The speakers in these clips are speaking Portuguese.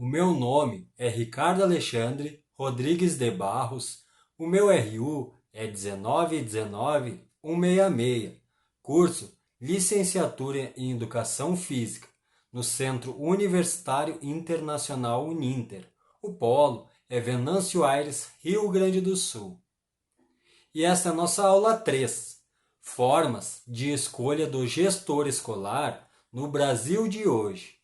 O meu nome é Ricardo Alexandre Rodrigues de Barros. O meu RU é 1919166. Curso Licenciatura em Educação Física no Centro Universitário Internacional Uninter. O polo é Venâncio Aires, Rio Grande do Sul. E essa é a nossa aula 3. Formas de escolha do gestor escolar no Brasil de hoje.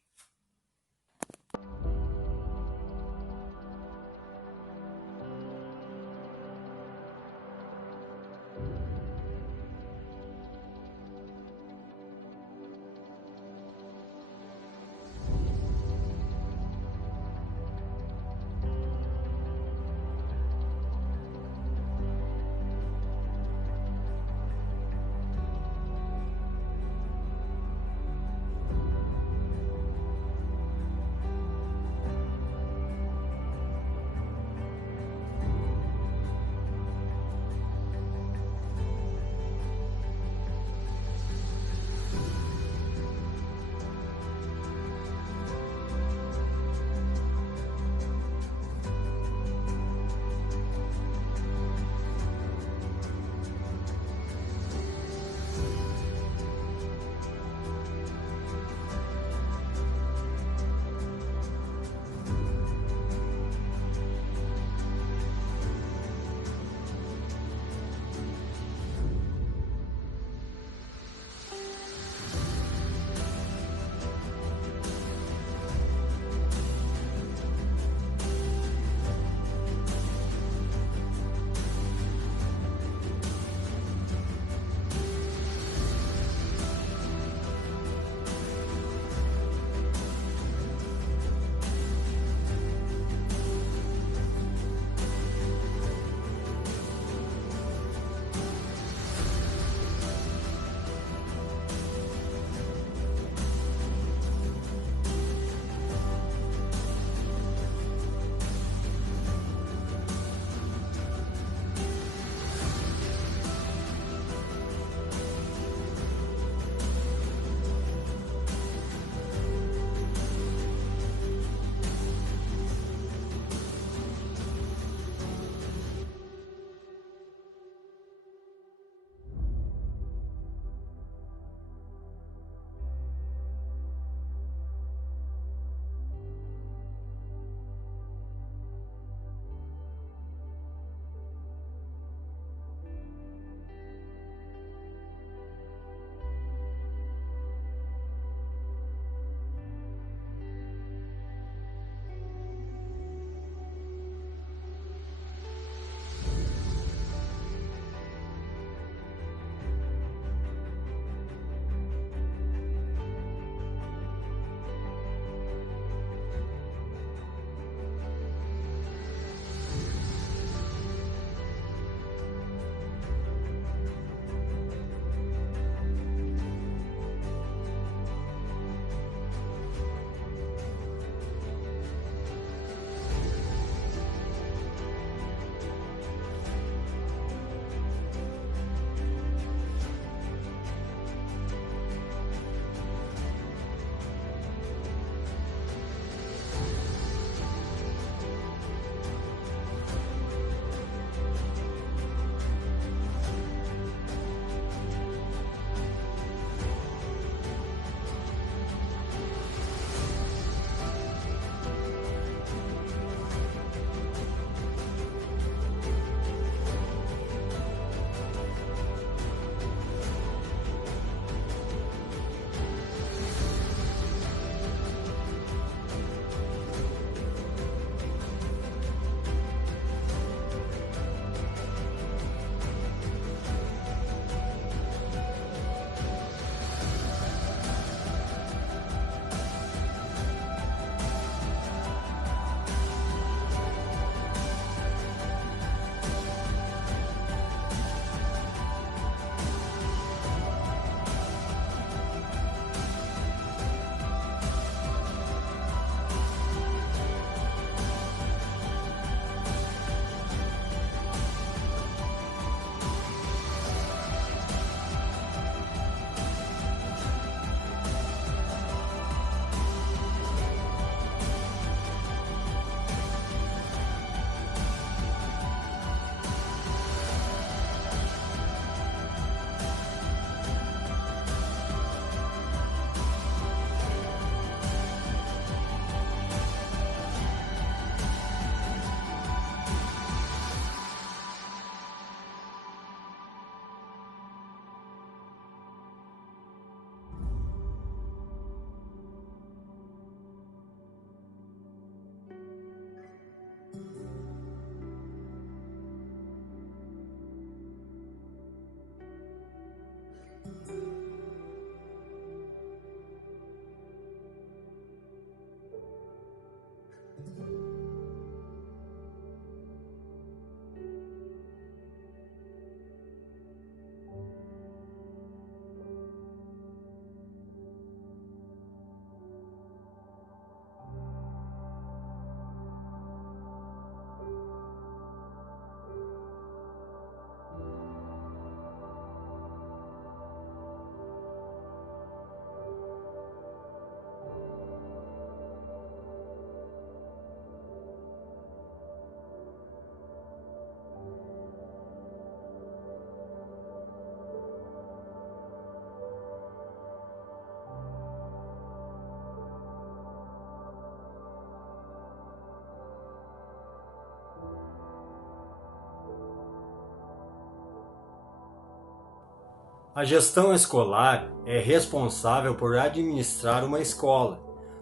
A gestão escolar é responsável por administrar uma escola,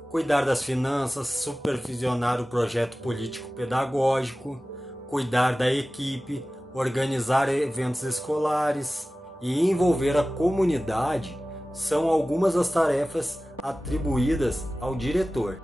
cuidar das finanças, supervisionar o projeto político-pedagógico, cuidar da equipe, organizar eventos escolares e envolver a comunidade são algumas das tarefas atribuídas ao diretor.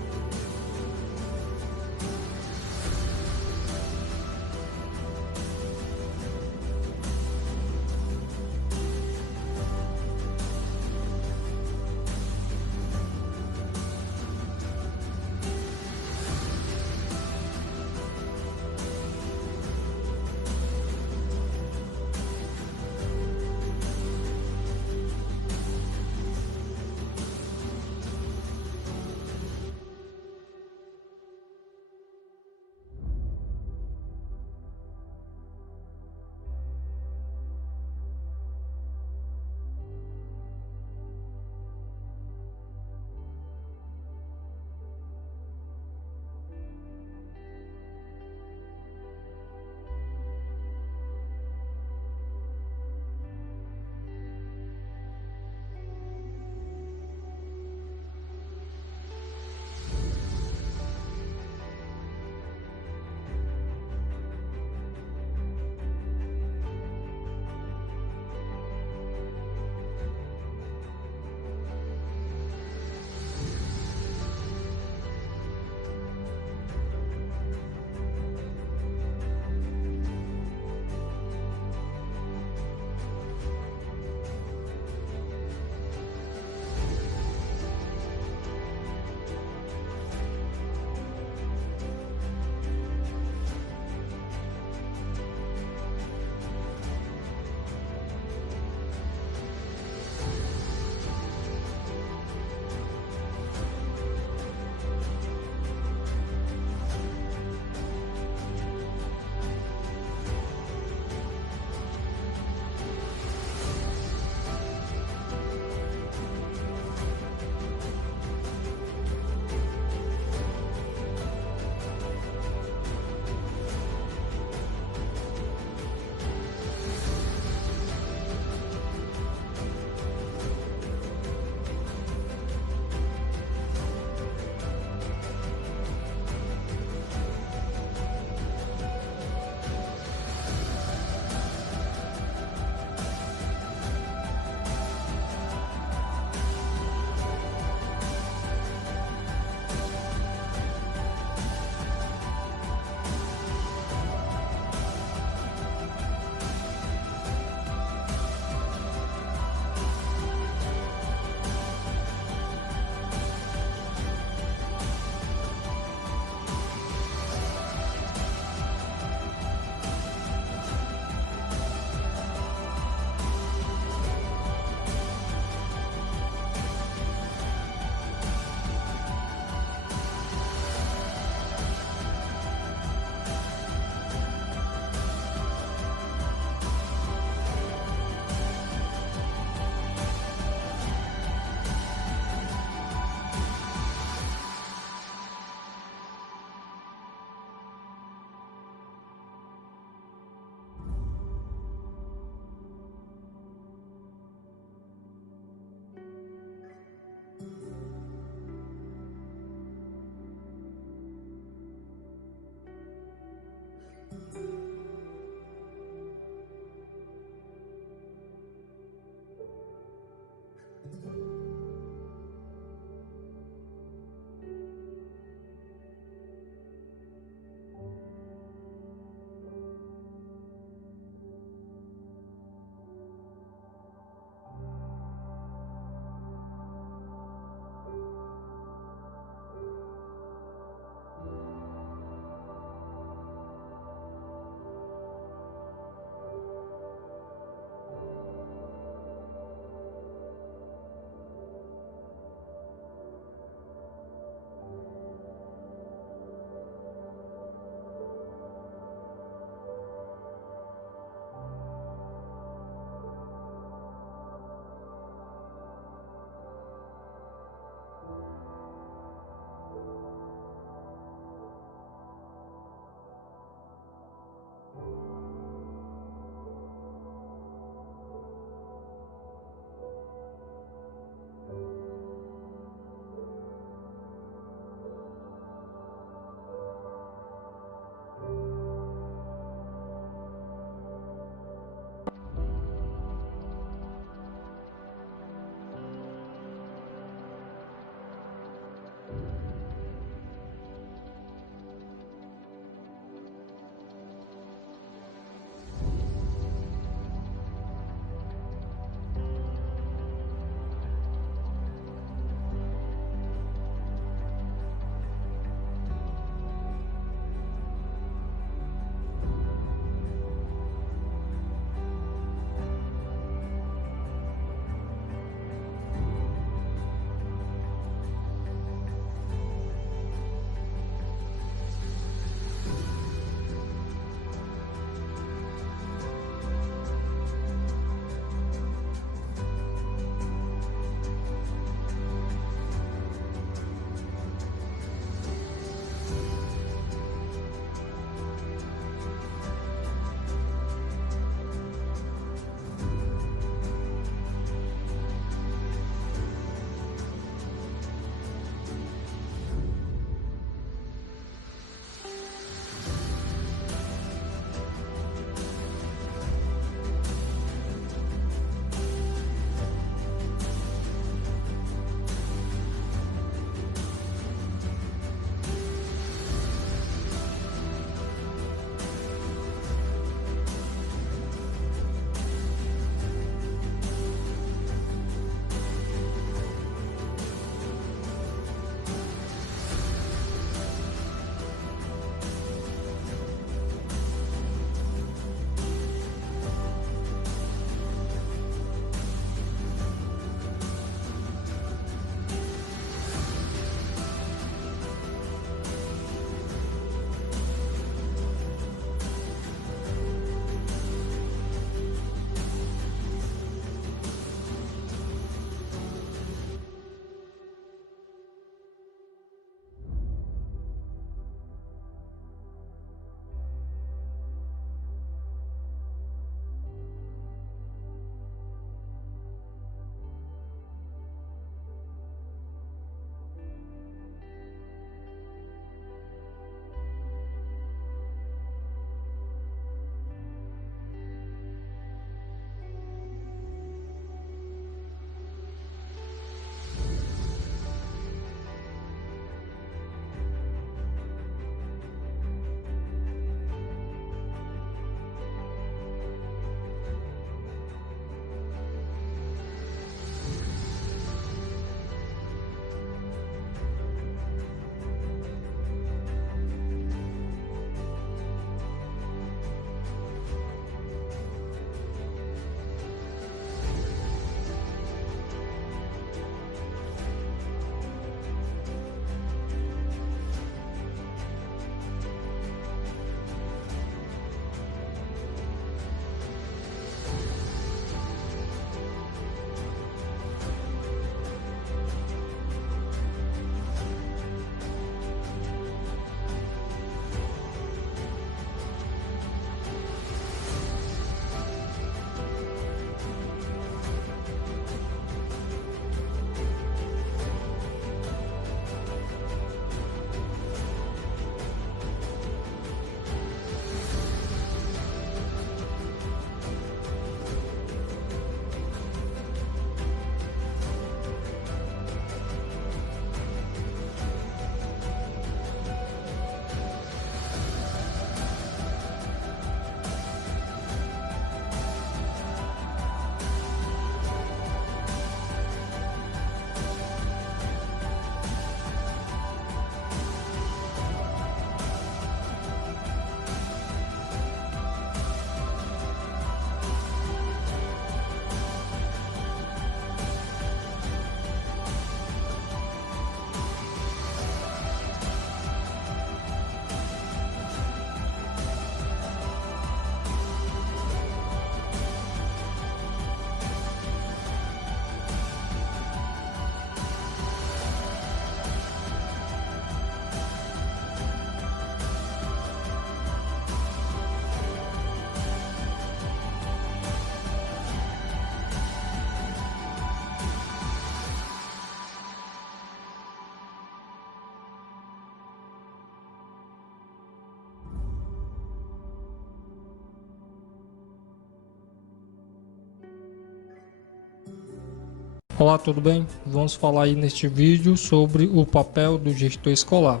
Olá, tudo bem? Vamos falar aí neste vídeo sobre o papel do gestor escolar.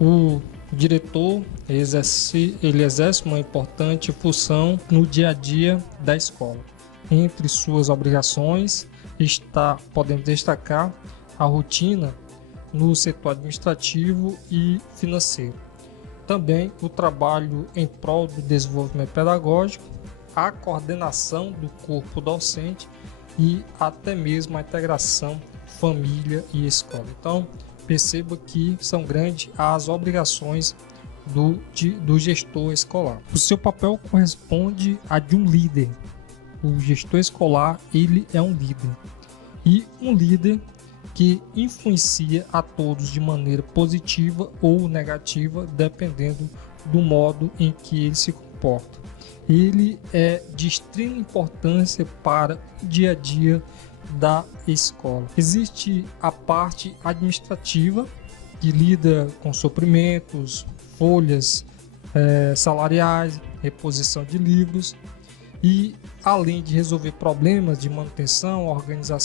O diretor ele exerce uma importante função no dia a dia da escola. Entre suas obrigações podemos destacar a rotina no setor administrativo e financeiro. Também o trabalho em prol do desenvolvimento pedagógico, a coordenação do corpo docente e até mesmo a integração família e escola. Então, perceba que são grandes as obrigações do gestor escolar. O seu papel corresponde a de um líder. O gestor escolar, ele é um líder. E um líder que influencia a todos de maneira positiva ou negativa, dependendo do modo em que ele se comporta. Ele é de extrema importância para o dia a dia da escola. Existe a parte administrativa, que lida com suprimentos, folhas salariais, reposição de livros, e além de resolver problemas de manutenção, organizar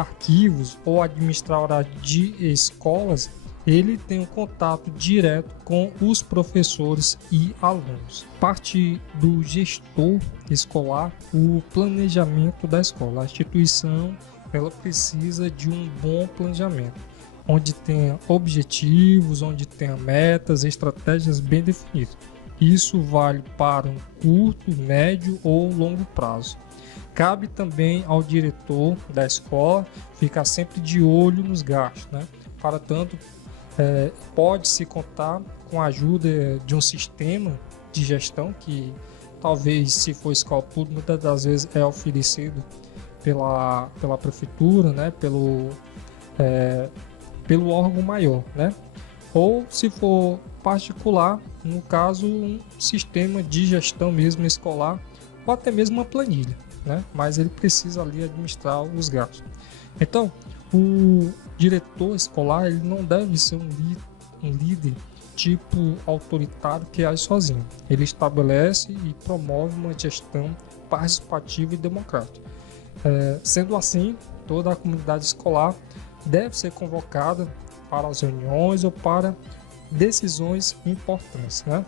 arquivos ou administrar horário de escolas, ele tem um contato direto com os professores e alunos. Parte do gestor escolar, o planejamento da escola. A instituição ela precisa de um bom planejamento, onde tenha objetivos, onde tenha metas, estratégias bem definidas. Isso vale para um curto, médio ou longo prazo. Cabe também ao diretor da escola ficar sempre de olho nos gastos, né? Para tanto, pode-se contar com a ajuda de um sistema de gestão que talvez, se for escola pública, muitas das vezes é oferecido pela prefeitura, né? Pelo órgão maior, né? Ou se for particular, no caso um sistema de gestão mesmo escolar, ou até mesmo uma planilha, né? Mas ele precisa ali administrar os gastos. Então, o diretor escolar ele não deve ser um líder tipo autoritário que age sozinho. Ele estabelece e promove uma gestão participativa e democrática. Sendo assim, toda a comunidade escolar deve ser convocada para as reuniões ou para decisões importantes, né?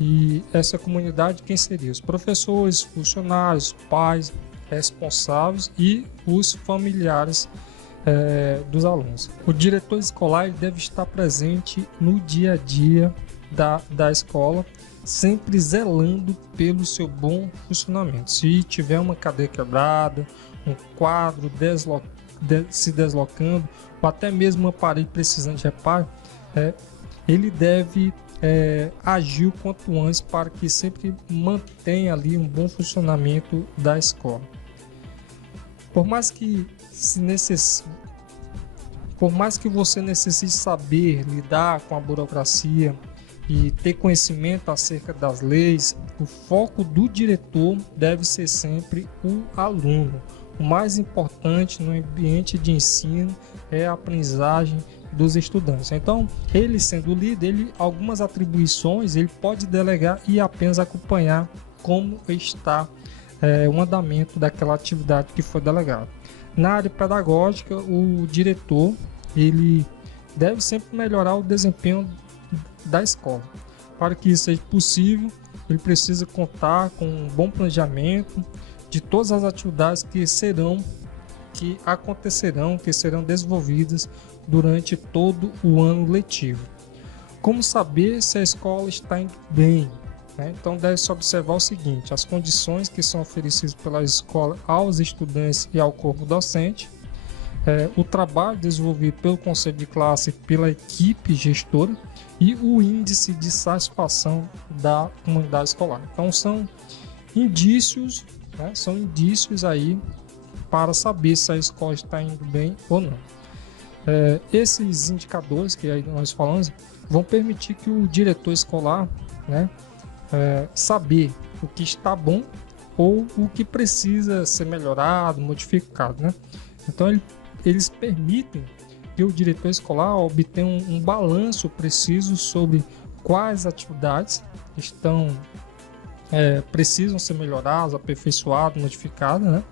E essa comunidade, quem seria? Os professores, funcionários, pais, responsáveis e os familiares dos alunos. O diretor escolar deve estar presente no dia a dia da escola, sempre zelando pelo seu bom funcionamento. Se tiver uma cadeira quebrada, um quadro se deslocando, ou até mesmo uma parede precisando de reparo, ele deve agir o quanto antes para que sempre mantenha ali um bom funcionamento da escola. Por mais que você necessite saber lidar com a burocracia e ter conhecimento acerca das leis, o foco do diretor deve ser sempre o aluno. O mais importante no ambiente de ensino é a aprendizagem dos estudantes. Então, ele sendo o líder, algumas atribuições ele pode delegar e apenas acompanhar como está o andamento daquela atividade que foi delegada. Na área pedagógica, o diretor ele deve sempre melhorar o desempenho da escola. Para que isso seja possível, ele precisa contar com um bom planejamento de todas as atividades que serão desenvolvidas durante todo o ano letivo. Como saber se a escola está indo bem? Então deve-se observar o seguinte: as condições que são oferecidas pela escola aos estudantes e ao corpo docente, o trabalho desenvolvido pelo conselho de classe e pela equipe gestora e o índice de satisfação da comunidade escolar. Então são indícios, aí para saber se a escola está indo bem ou não. Esses indicadores que aí nós falamos vão permitir que o diretor escolar, saber o que está bom ou o que precisa ser melhorado, modificado, Então eles permitem que o diretor escolar obtenha um balanço preciso sobre quais atividades estão precisam ser melhoradas, aperfeiçoadas, modificadas, né?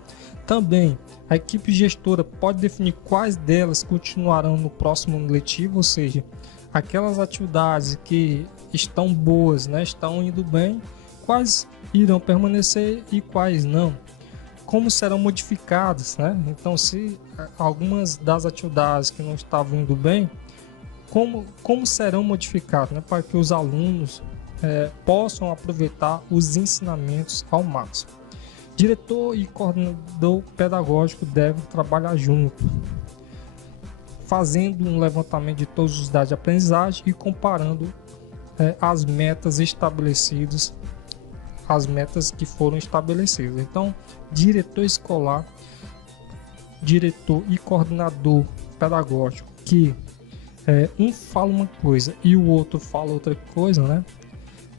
Também a equipe gestora pode definir quais delas continuarão no próximo ano letivo, ou seja, aquelas atividades que estão boas, né, estão indo bem, quais irão permanecer e quais não. Como serão modificadas, né? Então, se algumas das atividades que não estavam indo bem, como serão modificadas, né? Para que os alunos possam aproveitar os ensinamentos ao máximo. Diretor e coordenador pedagógico devem trabalhar junto, fazendo um levantamento de todos os dados de aprendizagem e comparando as metas estabelecidas, as metas que foram estabelecidas. Então, diretor escolar, diretor e coordenador pedagógico que um fala uma coisa e o outro fala outra coisa, né?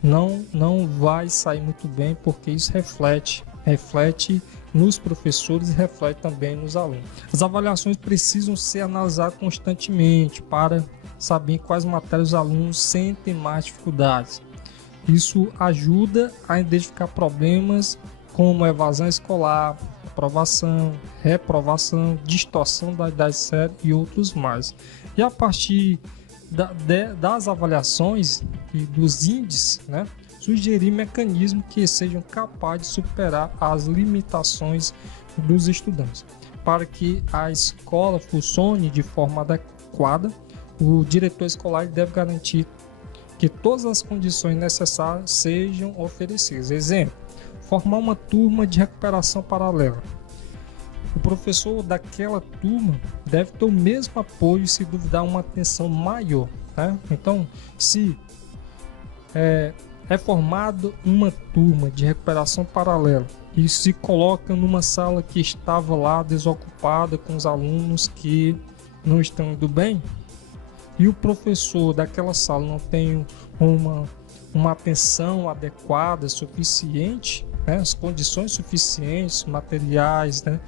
Não vai sair muito bem, porque isso reflete nos professores e reflete também nos alunos. As avaliações precisam ser analisadas constantemente para saber em quais matérias os alunos sentem mais dificuldades. Isso ajuda a identificar problemas como evasão escolar, aprovação, reprovação, distorção da idade séria e outros mais. E a partir das avaliações e dos índices, né, sugerir mecanismos que sejam capazes de superar as limitações dos estudantes. Para que a escola funcione de forma adequada, o diretor escolar deve garantir que todas as condições necessárias sejam oferecidas. Exemplo, formar uma turma de recuperação paralela. O professor daquela turma deve ter o mesmo apoio, se duvidar, uma atenção maior, né? Então, se é formado uma turma de recuperação paralela e se coloca numa sala que estava lá desocupada com os alunos que não estão indo bem, e o professor daquela sala não tem uma atenção adequada, suficiente, né, as condições suficientes, materiais, né,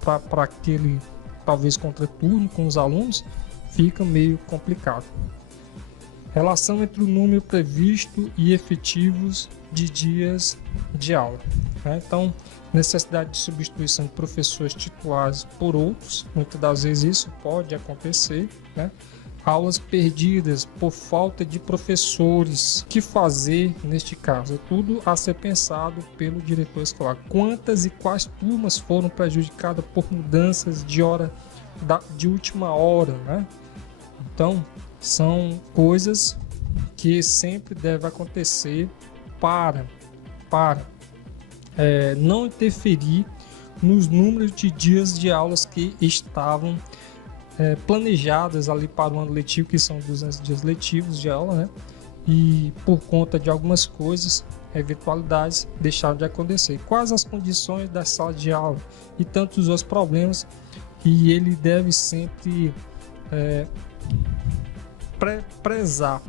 para aquele talvez contraturno com os alunos, fica meio complicado. Relação entre o número previsto e efetivos de dias de aula, né? Então, necessidade de substituição de professores titulares por outros, muitas das vezes isso pode acontecer, né? Aulas perdidas por falta de professores. O que fazer neste caso? É tudo a ser pensado pelo diretor escolar. Quantas e quais turmas foram prejudicadas por mudanças de hora, de última hora, né? Então, são coisas que sempre devem acontecer para não interferir nos números de dias de aulas que estavam planejadas ali para o ano letivo, que são 200 dias letivos de aula, né? E por conta de algumas coisas, eventualidades, deixaram de acontecer. Quais as condições da sala de aula e tantos outros problemas, e ele deve sempre prezar,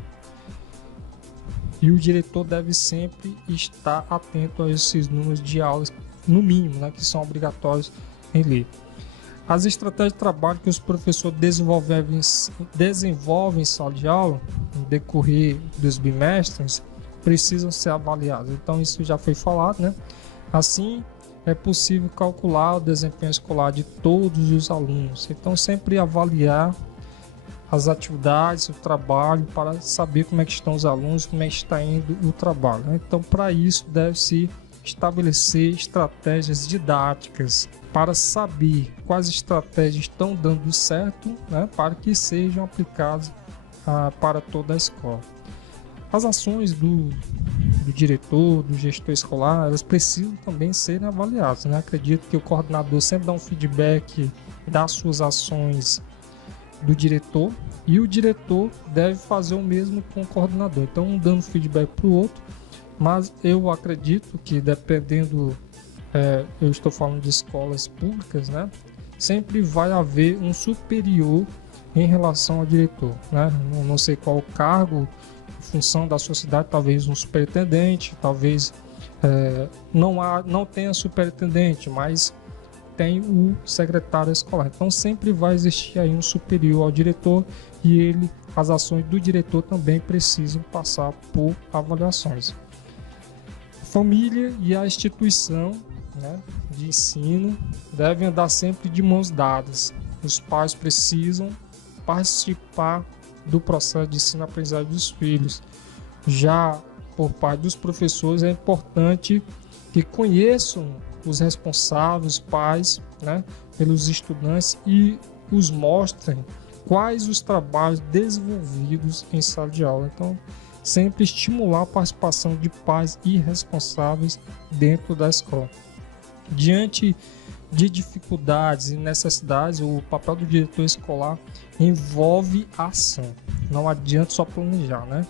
e o diretor deve sempre estar atento a esses números de aulas, no mínimo, né, que são obrigatórios em lei. As estratégias de trabalho que os professores desenvolvem em sala de aula no decorrer dos bimestres precisam ser avaliadas. Então, isso já foi falado, né? Assim, é possível calcular o desempenho escolar de todos os alunos. Então, sempre avaliar as atividades, o trabalho, para saber como é que estão os alunos, como é que está indo o trabalho, né? Então, para isso, deve-se estabelecer estratégias didáticas para saber quais estratégias estão dando certo, né, para que sejam aplicadas para toda a escola. As ações do diretor, do gestor escolar, elas precisam também serem avaliadas, né? Acredito que o coordenador sempre dá um feedback das suas ações do diretor, e o diretor deve fazer o mesmo com o coordenador. Então, um dando feedback para o outro, mas eu acredito que, dependendo, eu estou falando de escolas públicas, né? Sempre vai haver um superior em relação ao diretor, né? Não sei qual o cargo, função da sociedade, talvez um superintendente, talvez não tenha superintendente, mas tem o secretário escolar. Então sempre vai existir aí um superior ao diretor, e as ações do diretor também precisam passar por avaliações. Família e a instituição, né, de ensino devem andar sempre de mãos dadas. Os pais precisam participar do processo de ensino-aprendizagem dos filhos. Já por parte dos professores, é importante que conheçam os responsáveis, pais, né, pelos estudantes e os mostrem quais os trabalhos desenvolvidos em sala de aula. Então, sempre estimular a participação de pais e responsáveis dentro da escola. Diante de dificuldades e necessidades, o papel do diretor escolar envolve a ação. Não adianta só planejar, né?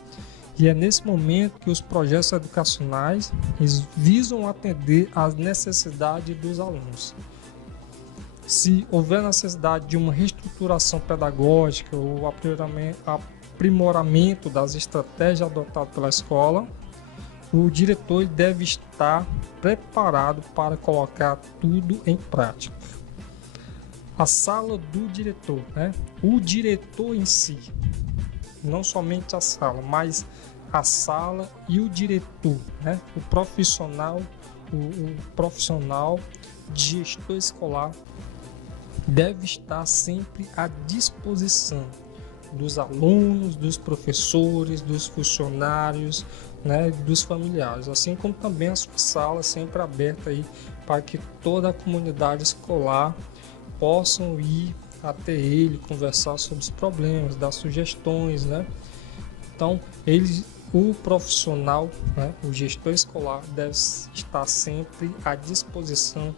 E é nesse momento que os projetos educacionais visam atender às necessidades dos alunos. Se houver necessidade de uma reestruturação pedagógica ou aprimoramento das estratégias adotadas pela escola, o diretor deve estar preparado para colocar tudo em prática. A sala do diretor, né? O diretor em si, não somente a sala, mas a sala e o diretor, né? O profissional de gestor escolar deve estar sempre à disposição dos alunos, dos professores, dos funcionários, né, dos familiares, assim como também a sua sala sempre aberta aí para que toda a comunidade escolar possam ir até ele, conversar sobre os problemas, dar sugestões, né? Então, o profissional, né, o gestor escolar deve estar sempre à disposição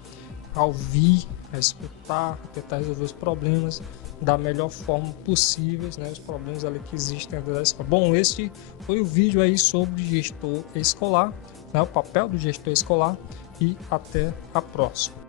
a ouvir, a escutar, a tentar resolver os problemas da melhor forma possível, né, os problemas ali que existem dentro da escola. Bom, este foi o vídeo aí sobre gestor escolar, né, o papel do gestor escolar, e até a próxima.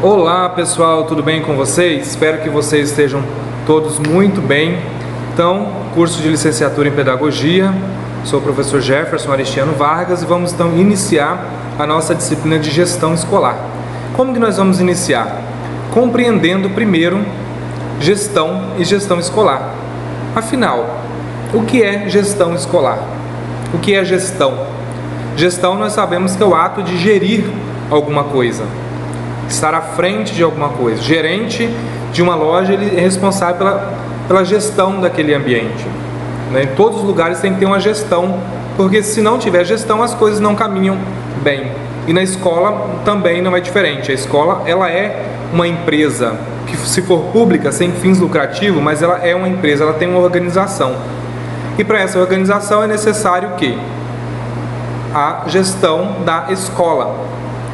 Olá pessoal, tudo bem com vocês? Espero que vocês estejam todos muito bem. Então, curso de licenciatura em Pedagogia, sou o professor Jefferson Aristiano Vargas e vamos então iniciar a nossa disciplina de Gestão Escolar. Como que nós vamos iniciar? Compreendendo primeiro gestão e gestão escolar. Afinal, o que é gestão escolar? O que é gestão? Gestão nós sabemos que é o ato de gerir alguma coisa, estar à frente de alguma coisa. Gerente de uma loja, ele é responsável pela gestão daquele ambiente. Em todos os lugares tem que ter uma gestão, porque se não tiver gestão, as coisas não caminham bem. E na escola também não é diferente. A escola, ela é uma empresa, que se for pública, sem fins lucrativos, mas ela é uma empresa, ela tem uma organização. E para essa organização é necessário que a gestão da escola.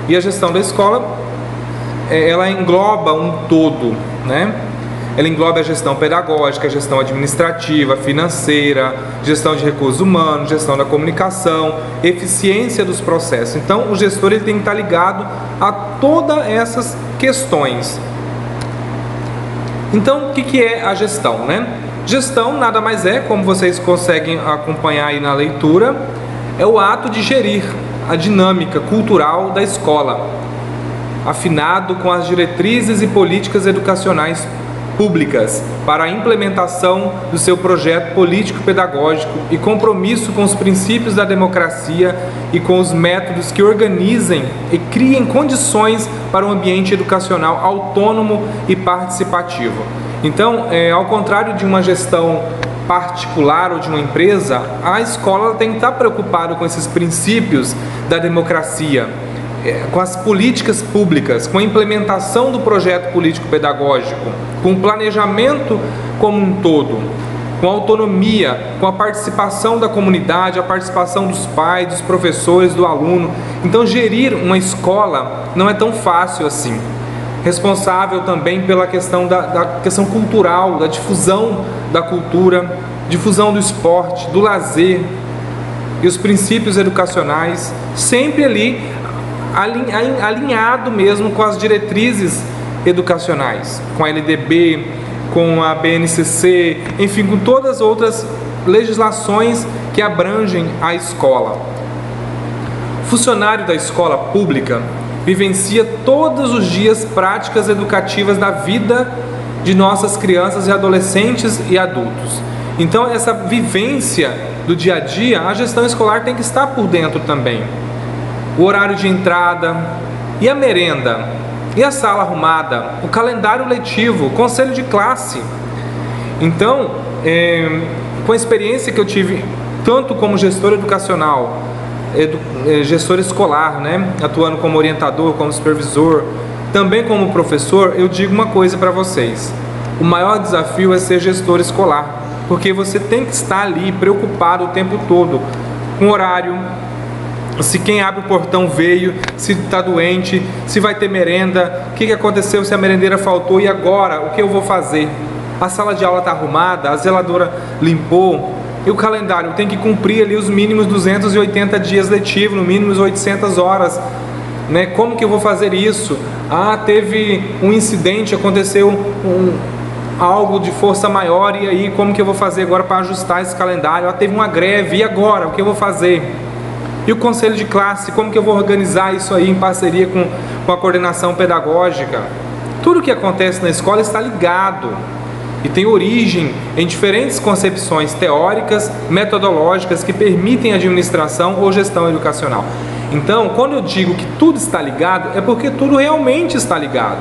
E a gestão da escola, ela engloba um todo, né? Ela engloba a gestão pedagógica, a gestão administrativa, financeira, gestão de recursos humanos, gestão da comunicação, eficiência dos processos. Então, o gestor ele tem que estar ligado a todas essas questões. Então, o que é a gestão, né? Gestão nada mais é, como vocês conseguem acompanhar aí na leitura, é o ato de gerir a dinâmica cultural da escola, afinado com as diretrizes e políticas educacionais públicas para a implementação do seu projeto político-pedagógico e compromisso com os princípios da democracia e com os métodos que organizem e criem condições para um ambiente educacional autônomo e participativo. Então, ao contrário de uma gestão particular ou de uma empresa, a escola tem que estar preocupada com esses princípios da democracia, com as políticas públicas, com a implementação do projeto político-pedagógico, com o planejamento como um todo, com a autonomia, com a participação da comunidade, a participação dos pais, dos professores, do aluno. Então, gerir uma escola não é tão fácil assim. Responsável também pela questão da questão cultural, da difusão da cultura, difusão do esporte, do lazer e os princípios educacionais, sempre ali alinhado mesmo com as diretrizes educacionais, com a LDB, com a BNCC, enfim, com todas as outras legislações que abrangem a escola. O funcionário da escola pública vivencia todos os dias práticas educativas da vida de nossas crianças e adolescentes e adultos. Então, essa vivência do dia a dia, a gestão escolar tem que estar por dentro também. O horário de entrada, e a merenda, e a sala arrumada, o calendário letivo, o conselho de classe. Então, com a experiência que eu tive, tanto como gestor educacional, gestor escolar, né? Atuando como orientador, como supervisor, também como professor, eu digo uma coisa para vocês: o maior desafio é ser gestor escolar, porque você tem que estar ali preocupado o tempo todo com horário, se quem abre o portão veio, se está doente, se vai ter merenda, o que aconteceu, se a merendeira faltou, e agora, o que eu vou fazer? A sala de aula está arrumada, a zeladora limpou, e o calendário tem que cumprir ali os mínimos 280 dias letivos, no mínimo 800 horas, né? Como que eu vou fazer isso? Ah, teve um incidente, aconteceu algo de força maior, e aí como que eu vou fazer agora para ajustar esse calendário? Ah, teve uma greve, e agora? O que eu vou fazer? E o conselho de classe, como que eu vou organizar isso aí em parceria com a coordenação pedagógica? Tudo que acontece na escola está ligado e tem origem em diferentes concepções teóricas, metodológicas que permitem administração ou gestão educacional. Então, quando eu digo que tudo está ligado, é porque tudo realmente está ligado.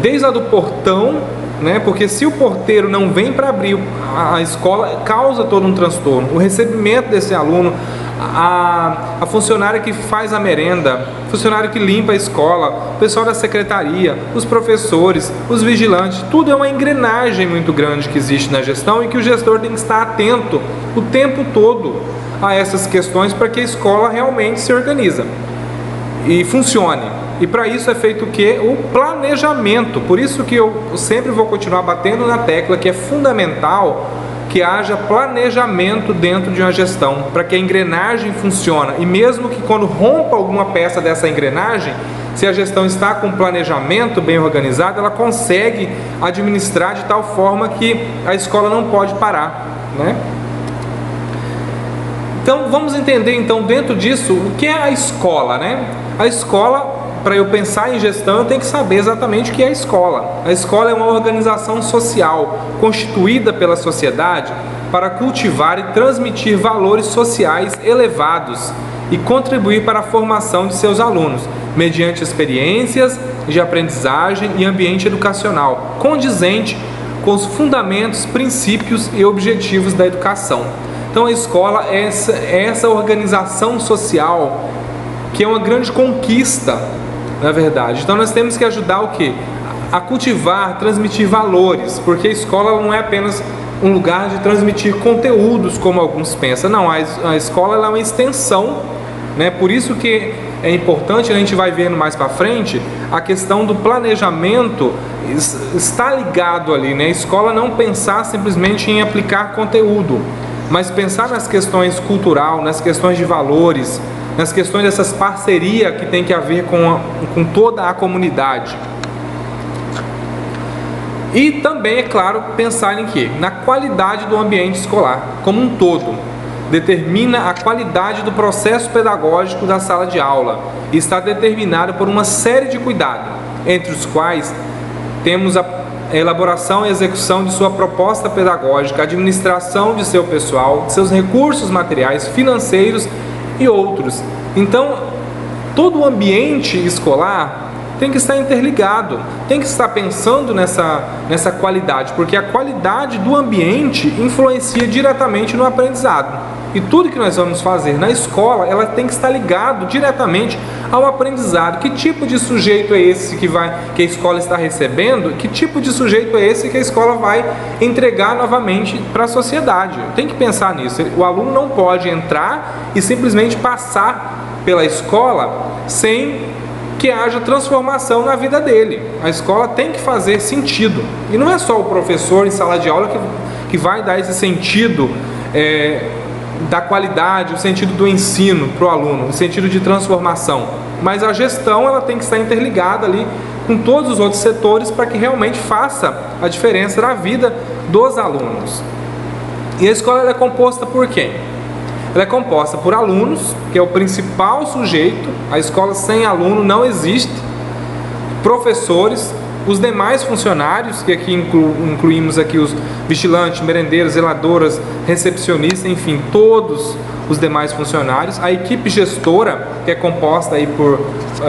Desde a do portão, né? Porque se o porteiro não vem para abrir a escola, causa todo um transtorno. O recebimento desse aluno, a funcionária que faz a merenda, funcionário que limpa a escola, o pessoal da secretaria, os professores, os vigilantes, tudo é uma engrenagem muito grande que existe na gestão e que o gestor tem que estar atento o tempo todo a essas questões para que a escola realmente se organize e funcione. E para isso é feito o quê? O planejamento. Por isso que eu sempre vou continuar batendo na tecla que é fundamental que haja planejamento dentro de uma gestão, para que a engrenagem funcione. E mesmo que quando rompa alguma peça dessa engrenagem, se a gestão está com um planejamento bem organizado, ela consegue administrar de tal forma que a escola não pode parar, né? Então vamos entender então dentro disso o que é a escola, né? A escola, para eu pensar em gestão, eu tenho que saber exatamente o que é a escola. A escola é uma organização social constituída pela sociedade para cultivar e transmitir valores sociais elevados e contribuir para a formação de seus alunos, mediante experiências de aprendizagem e ambiente educacional, condizente com os fundamentos, princípios e objetivos da educação. Então a escola é essa organização social que é uma grande conquista, na verdade. Então nós temos que ajudar o quê? A cultivar, transmitir valores, porque a escola não é apenas um lugar de transmitir conteúdos, como alguns pensam. Não, a escola ela é uma extensão, né? Por isso que é importante, a gente vai vendo mais para frente, a questão do planejamento está ligado ali, né? A escola não pensar simplesmente em aplicar conteúdo, mas pensar nas questões cultural, nas questões de valores, nas questões dessas parcerias que tem que haver com toda a comunidade. E também, é claro, pensar em quê? Na qualidade do ambiente escolar, como um todo. Determina a qualidade do processo pedagógico da sala de aula e está determinado por uma série de cuidados, entre os quais temos a elaboração e execução de sua proposta pedagógica, administração de seu pessoal, de seus recursos materiais, financeiros e outros. Então, todo o ambiente escolar tem que estar interligado, tem que estar pensando nessa qualidade, porque a qualidade do ambiente influencia diretamente no aprendizado. E tudo que nós vamos fazer na escola, ela tem que estar ligado diretamente ao aprendizado. Que tipo de sujeito é esse que a escola está recebendo? Que tipo de sujeito é esse que a escola vai entregar novamente para a sociedade? Tem que pensar nisso. O aluno não pode entrar e simplesmente passar pela escola sem que haja transformação na vida dele. A escola tem que fazer sentido. E não é só o professor em sala de aula que vai dar esse sentido da qualidade, o sentido do ensino para o aluno, o sentido de transformação. Mas a gestão ela tem que estar interligada ali com todos os outros setores para que realmente faça a diferença na vida dos alunos. E a escola ela é composta por quem? Ela é composta por alunos, que é o principal sujeito. A escola sem aluno não existe. Professores, os demais funcionários, que aqui incluímos aqui os vigilantes, merendeiros, zeladoras, recepcionistas, enfim, todos os demais funcionários. A equipe gestora, que é composta aí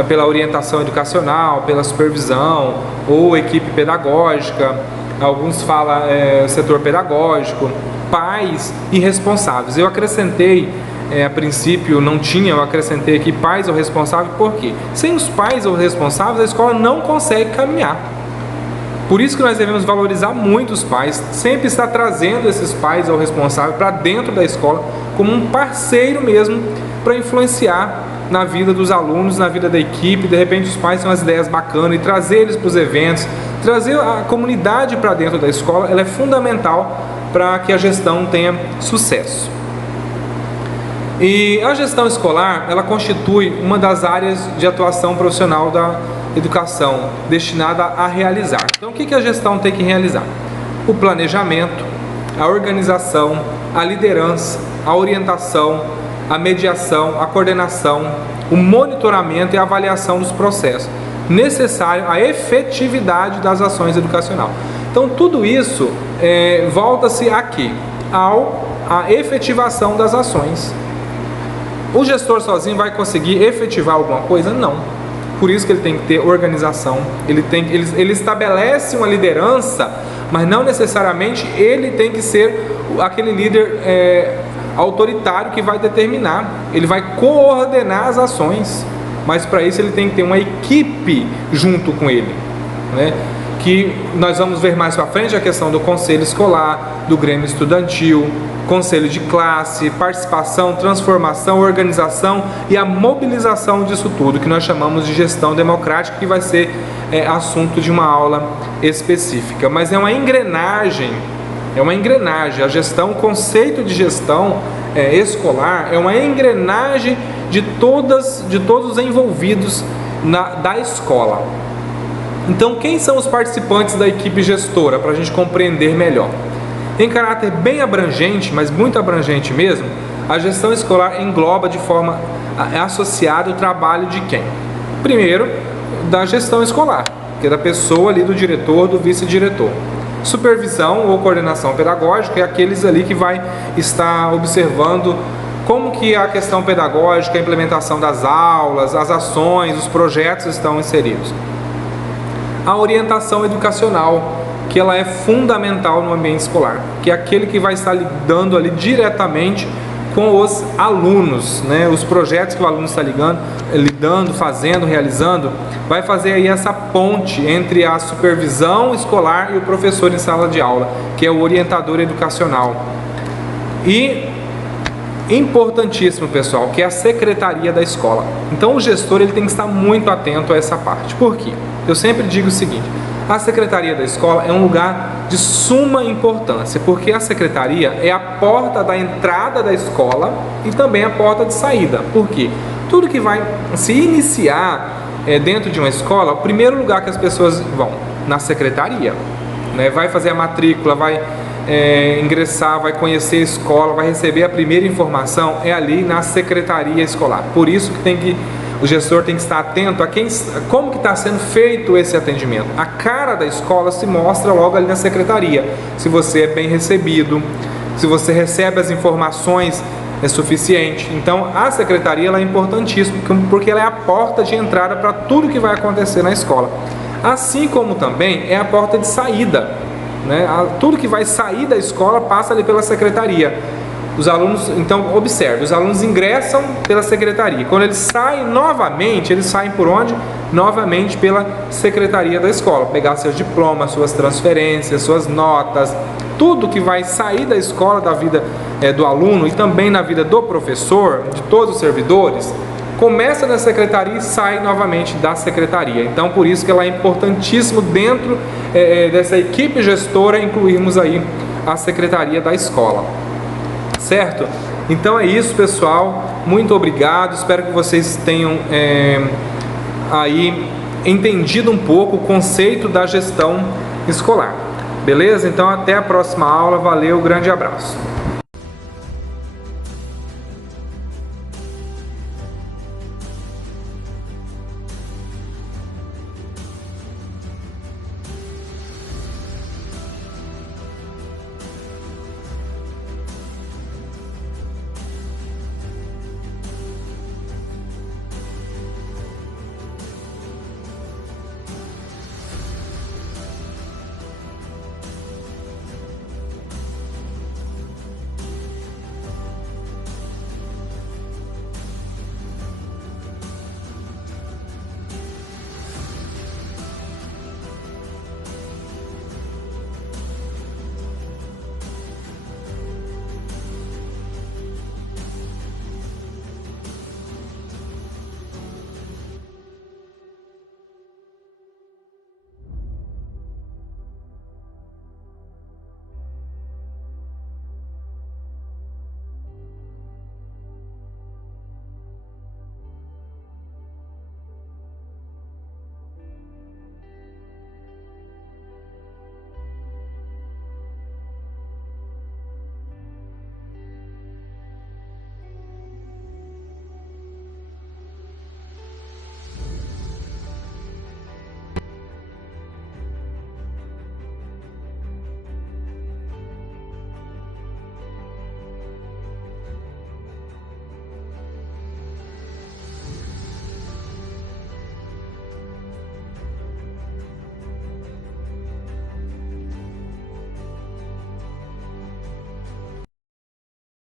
pela orientação educacional, pela supervisão, ou equipe pedagógica, alguns falam setor pedagógico, pais e responsáveis. Eu acrescentei, a princípio não tinha, eu acrescentei aqui pais ou responsáveis, por quê? Sem os pais ou responsáveis, a escola não consegue caminhar. Por isso que nós devemos valorizar muito os pais, sempre estar trazendo esses pais ou responsáveis para dentro da escola, como um parceiro mesmo, para influenciar na vida dos alunos, na vida da equipe. De repente os pais têm umas ideias bacanas e trazer eles para os eventos, trazer a comunidade para dentro da escola, ela é fundamental para que a gestão tenha sucesso. E a gestão escolar, ela constitui uma das áreas de atuação profissional da educação, destinada a realizar. Então, o que a gestão tem que realizar? O planejamento, a organização, a liderança, a orientação, a mediação, a coordenação, o monitoramento e a avaliação dos processos necessários à efetividade das ações educacionais. Então, tudo isso volta-se aqui, à efetivação das ações. O gestor sozinho vai conseguir efetivar alguma coisa? Não. Por isso que ele tem que ter organização, ele estabelece uma liderança, mas não necessariamente ele tem que ser aquele líder autoritário que vai determinar, ele vai coordenar as ações, mas para isso ele tem que ter uma equipe junto com ele, né? Que nós vamos ver mais para frente a questão do conselho escolar, do grêmio estudantil, conselho de classe, participação, transformação, organização e a mobilização disso tudo, que nós chamamos de gestão democrática, que vai ser assunto de uma aula específica. Mas é uma engrenagem, a gestão, o conceito de gestão escolar é uma engrenagem de todos os envolvidos da escola. Então, quem são os participantes da equipe gestora, para a gente compreender melhor? Em caráter bem abrangente, mas muito abrangente mesmo, a gestão escolar engloba de forma associada o trabalho de quem? Primeiro, da gestão escolar, que é da pessoa ali, do diretor, do vice-diretor. Supervisão ou coordenação pedagógica é aqueles ali que vai estar observando como que a questão pedagógica, a implementação das aulas, as ações, os projetos estão inseridos. A orientação educacional, que ela é fundamental no ambiente escolar, que é aquele que vai estar lidando ali diretamente com os alunos, né? Os projetos que o aluno está lidando, fazendo, realizando, vai fazer aí essa ponte entre a supervisão escolar e o professor em sala de aula, que é o orientador educacional. E importantíssimo, pessoal, que é a secretaria da escola. Então o gestor ele tem que estar muito atento a essa parte. Por quê? Eu sempre digo o seguinte: a secretaria da escola é um lugar de suma importância, porque a secretaria é a porta da entrada da escola e também a porta de saída. Por quê? Tudo que vai se iniciar dentro de uma escola, o primeiro lugar que as pessoas vão, na secretaria, né? Vai fazer a matrícula, vai ingressar, vai conhecer a escola, vai receber a primeira informação, é ali na secretaria escolar. Por isso que o gestor tem que estar atento a como que está sendo feito esse atendimento. A cara da escola se mostra logo ali na secretaria. Se você é bem recebido, se você recebe as informações suficiente. Então a secretaria ela é importantíssima, porque ela é a porta de entrada para tudo que vai acontecer na escola. Assim como também é a porta de saída, né? Tudo que vai sair da escola passa ali pela secretaria. Os alunos, então observe, os alunos ingressam pela secretaria. Quando eles saem novamente, eles saem por onde? Novamente pela secretaria da escola. Pegar seus diplomas, suas transferências, suas notas, tudo que vai sair da escola, da vida do aluno e também na vida do professor, de todos os servidores, começa na secretaria e sai novamente da secretaria. Então por isso que ela é importantíssimo dentro dessa equipe gestora incluirmos aí a secretaria da escola. Certo? Então é isso, pessoal. Muito obrigado. Espero que vocês tenham aí entendido um pouco o conceito da gestão escolar. Beleza? Então até a próxima aula. Valeu, grande abraço.